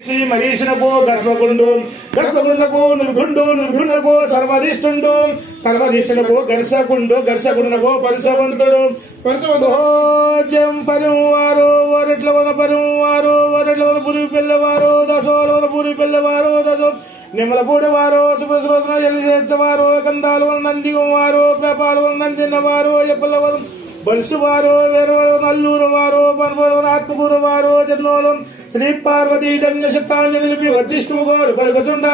శ్రీ మరీషునకు గర్భగుండు గర్భగుండకు నిర్గుండు నిర్గుండకు సర్వధిష్ఠుండు సర్వధిష్ఠునకు గర్సగుండు గర్సగుండకు పరిసవంతుడు పరిసవంతుజం పరివారు వరట్ల వన పరివారు వరట్ల వన పురి పిల్లవారు దశోల వన పురి పిల్లవారు దశో నిమ్మల పూడివారు శుభ్రశ్రోతన ఎలిచేర్చవారు కందాలు నందివారు ప్రపాలు నందినవారు ఎప్పలవరం బలుసువారు వేరువారు నల్లూరు వారు పనపడు ఆత్మకూరు వారు జన్మోలు శ్రీ పార్వతీ దండ శతాంజలి నిలిపి వధిష్ఠువు గోరు పలుకుచుండ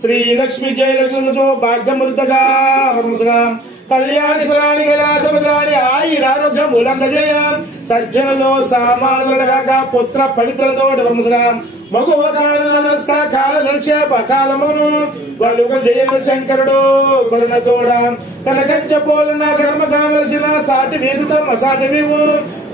శ్రీ లక్ష్మీ జయలక్ష్మితో భాగ్యమృతగా కళ్యాణి సరాణి కళాసముద్రాణి ఆయురారోగ్య మూలంగజయ సజ్జనులో సామానులుగా పుత్ర పవిత్రతో మగువ కాల నిక్షేప కాలమును వలుగ జయను శంకరుడు కొలనతోడ కనకంచ పోలిన కర్మ కావలసిన సాటి వీరుతమ్మ సాటి వీవు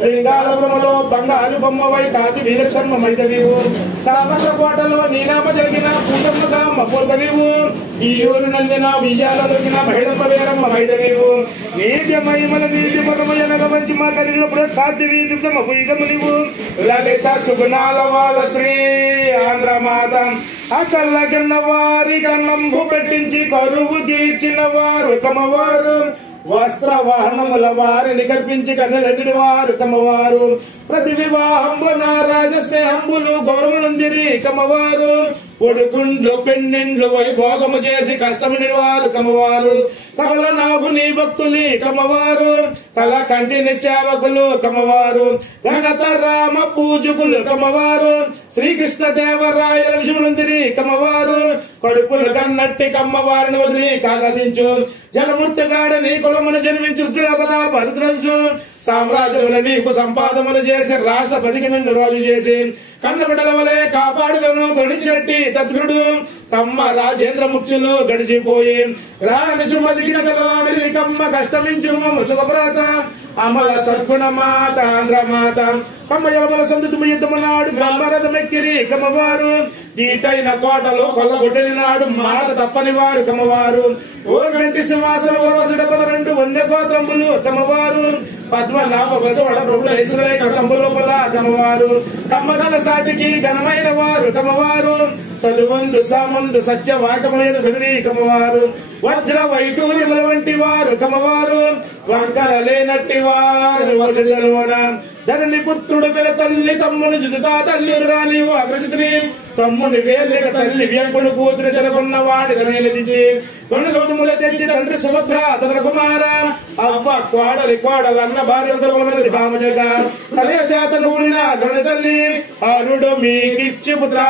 లింగాల బ్రహ్మలో బంగారు బొమ్మవై కాతి వీరక్షర్మ మైదవీవు సామర్ల కోటలో నీనామ జరిగిన పూటమ్మ పూర్వీవు ఈ ఊరు నందిన విజయాల దొరికిన మహిళమ్మ వీరమ్మ మైదవీవు నీతి మహిమల నీతి మగమయనగ మంచి మా కలిగినప్పుడు సాధ్య వీరుతమ్మ భుజము నీవు లలిత సుగుణాల వాళ్ళ శ్రీ ఆంధ్రమాత అసల్ల కింద వారి కన్నంబు పెట్టించి కరువు తీర్చిన వారు కమవారు వస్త్ర వాహనముల వారిని కల్పించి కన్నెలడి వారు కమవారు ప్రతి వివాహంబున రాజ స్నేహంబులు గౌరవనందిరి కమవారు ఒడుగుండ్లు పెన్నిండ్లు వైభోగము చేసి కష్టమిని వారు కమవారు కమల నాగుని భక్తులి కమవారు కళ కంటిని సేవకులు కమవారు ఘనత రామ పూజకులు కమవారు శ్రీకృష్ణ దేవరాయ విషమునందిరి కమవారు కడుపులు కన్నట్టి కమ్మవారిని వదిలి కాగలించు జలమూర్తిగాడని కులమును జన్మించు రుద్రపదాపరుద్రంచు సామ్రాజ్యముల నీకు సంపాదములు చేసి రాష్ట్రపతికి నిన్ను రోజు చేసి కన్న బిడ్డల వలె కాపాడులను గడిచినట్టి తద్గురుడు కమ్మ రాజేంద్ర ముఖ్యులు గడిచిపోయి రాణి సుమతికి కథలాడి కమ్మ కష్టమించు సుఖప్రాత అమల సద్గుణ మాత ఆంధ్రమాత కమ్మ యమల సందుతుమ యుద్ధమునాడు బ్రహ్మరథమెక్కిరి కమ్మవారు దీటైన కోటలో కొల్లగొట్టని నాడు మాట తప్పని వారు కమ్మవారు ఓగంటి సింహాసన ఓర్వసుడ 12 వన్య గోత్రములు కమ్మవారు పద్మనాభ బసవడ ప్రభుల హెసరే కథంబు లోపల కమ్మవారు కమ్మగల సాటికి ఘనమైన వారు కమ్మవారు చదువందు సామందు సత్య వాకమైన వెనురి కమ్మవారు వజ్ర వైటూర్యుల వంటి వారు కమ్మవారు వంకర లేనట్టి వారు వసతిలోన ధరణి పుత్రుడు పెర తల్లి తమ్ముని జుదుతా తల్లి రాని అగ్రజితుని తమ్ముని వేలిక తల్లి వ్యంకుడు కూతురు చెరకున్న వాడి ధననిధించి కొన్ని గౌతములు తెచ్చి తండ్రి సుభద్ర తన కుమార అవ్వ కోడలన్న భార్య భామజగా తలే శాత నూడిన గణ తల్లి అరుడు మీకిచ్చి పుత్ర